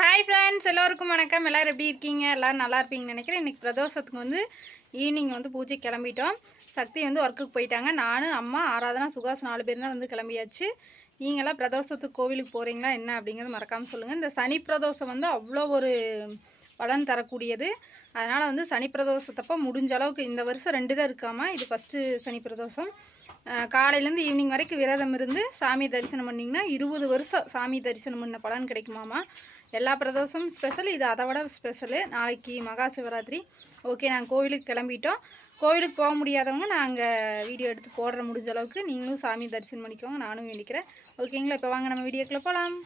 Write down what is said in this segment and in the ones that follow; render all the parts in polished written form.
Hi friends, எல்லோருக்கும் வணக்கம். எல்லோரும் எப்படி இருக்கீங்க? எல்லோரும் நல்லா இருப்பீங்கன்னு நினைக்கிறேன். இன்றைக்கி பிரதோஷத்துக்கு ஈவினிங் பூஜை கிளம்பிட்டோம். சக்தி ஒர்க்குக்கு போயிட்டாங்க. நான், அம்மா, ஆராதனா, சுகாஸ் 4 பேர் தான் கிளம்பியாச்சு. நீங்களாம் பிரதோஷத்துக்கு கோவிலுக்கு போகிறீங்களா என்ன அப்படிங்கிறது மறக்காமல் சொல்லுங்கள். இந்த சனி பிரதோஷம் அவ்வளோ ஒரு பலன் தரக்கூடியது. அதனால் சனி பிரதோஷத்தப்போ முடிஞ்ச அளவுக்கு இந்த வருஷம் 2 தான் இருக்காமல், இது ஃபஸ்ட்டு சனி பிரதோஷம். காலையிலேருந்து ஈவினிங் வரைக்கும் விரதம் இருந்து சாமி தரிசனம் பண்ணிங்கன்னா 20 வருஷம் சாமி தரிசனம் பண்ண பலன் கிடைக்குமாமா. எல்லா பிரதோஷமும் ஸ்பெஷல், இது அதை விட ஸ்பெஷலு. நாளைக்கு மகா சிவராத்திரி. ஓகே, நாங்கள் கோவிலுக்கு கிளம்பிட்டோம். கோவிலுக்கு போக முடியாதவங்க நாங்கள் வீடியோ எடுத்து போடுற முடிஞ்ச அளவுக்கு நீங்களும் சாமி தரிசனம் பண்ணிக்கோங்க, நானும் வேண்டிக்கிறேன். ஓகேங்களா? இப்போ வாங்க நம்ம வீடியோக்குள்ளே போகலாம்.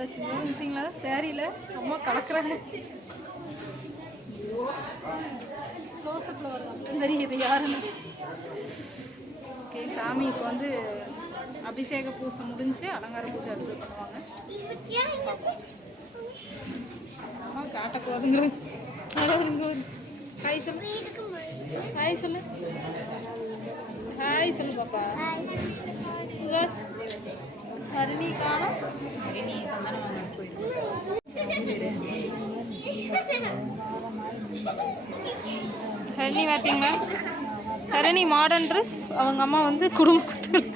வந்தாச்சு பார்த்தீங்களா சேரீல அம்மா கலக்குறாங்க. க்ளோஸ்அப்பில் வரும் தெரியுது யாருன்னு. ஓகே சாமி இப்போ வந்து அபிஷேக பூஜை முடிஞ்சு அலங்கார பூஜை அடுத்து பண்ணுவாங்க. அம்மா காட்டக்கூடாதுங்கிற ஹாய் சொல்லு, ஹாய் சொல்லு, ஹாய் சொல்லு பாப்பா. சுகாஸ் ஹரிணி காணும். ஹரிணி சந்தனம் வாங்க போயிருக்கு. ஹரிணி பார்த்தீங்களா? ஹரிணி மாடர்ன் ட்ரெஸ், அவங்க அம்மா வந்து குடும்பத்தில்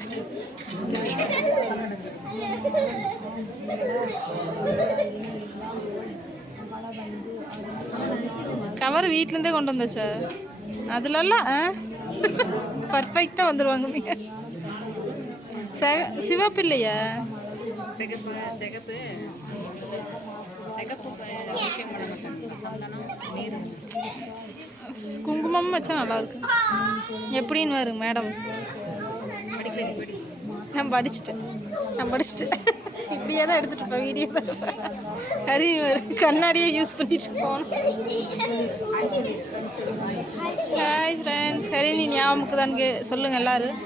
கவர் வீட்டிலேருந்தே கொண்டு வந்தாச்சா? அதுலலாம் பர்ஃபெக்டாக வந்துடுவாங்க. நீங்கள் சிவப்பு இல்லையா? சிகப்பு சிகப்பு சிகப்பு குங்குமம் வச்சா நல்லாயிருக்கு. எப்படின்னு வரும் மேடம்? நான் படிச்சுட்டேன் இப்படியே தான் எடுத்துகிட்டு இருப்பேன் வீடியோ தான். ஹரி கண்ணாடியே யூஸ் பண்ணிட்டு போனோம். ஹாய் ஃப்ரெண்ட்ஸ், ஹரி நீ ஞாபகத்துக்கு தான் சொல்லுங்கள் எல்லோரும்.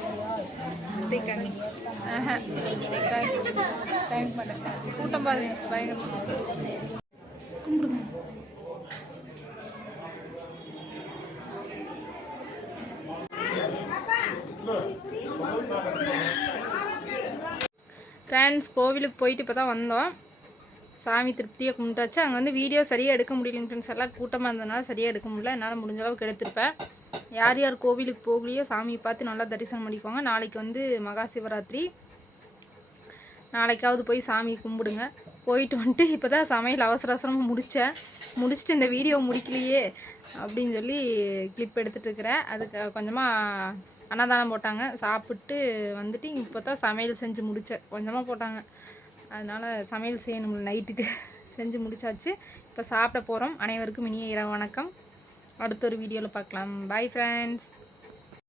டைம் பண்ணேன் கூட்டம் பாருங்க பயங்கரமாக. கும்பிடுங்க. ஃப்ரெண்ட்ஸ் கோவிலுக்கு போயிட்டு இப்போ தான் வந்தோம். சாமி திருப்தியாக கும்பிட்டாச்சு. அங்கே வந்து வீடியோ சரியாக எடுக்க முடியலைங்க ஃப்ரெண்ட்ஸ், எல்லாம் கூட்டமாக இருந்ததுனால சரியாக எடுக்க முடியல. என்னால் முடிஞ்ச அளவுக்கு எடுத்திருப்பேன். யார் யார் கோவிலுக்கு போகலையோ சாமியை பார்த்து நல்லா தரிசனம் பண்ணிக்கோங்க. நாளைக்கு வந்து மகா சிவராத்திரி, நாளைக்காவது போய் சாமி கும்பிடுங்க. போயிட்டு வந்துட்டு இப்போ தான் சமையல் அவசர அவசரமாக முடிச்சுட்டு இந்த வீடியோ முடிக்கலையே அப்படின்னு சொல்லி கிளிப் எடுத்துகிட்டு இருக்கிறேன். அதுக்கு கொஞ்சமாக அன்னதானம் போட்டாங்க, சாப்பிட்டு வந்துட்டு இப்போ தான் சமையல் செஞ்சு முடித்தேன். கொஞ்சமாக போட்டாங்க, அதனால் சமையல் செய்யணும் நைட்டுக்கு. செஞ்சு முடிச்சாச்சு. இப்போ சாப்பிட போகிறோம். அனைவருக்கும் இனிய இரவு வணக்கம். அடுத்த ஒரு வீடியோவில் பார்க்கலாம். Bye friends.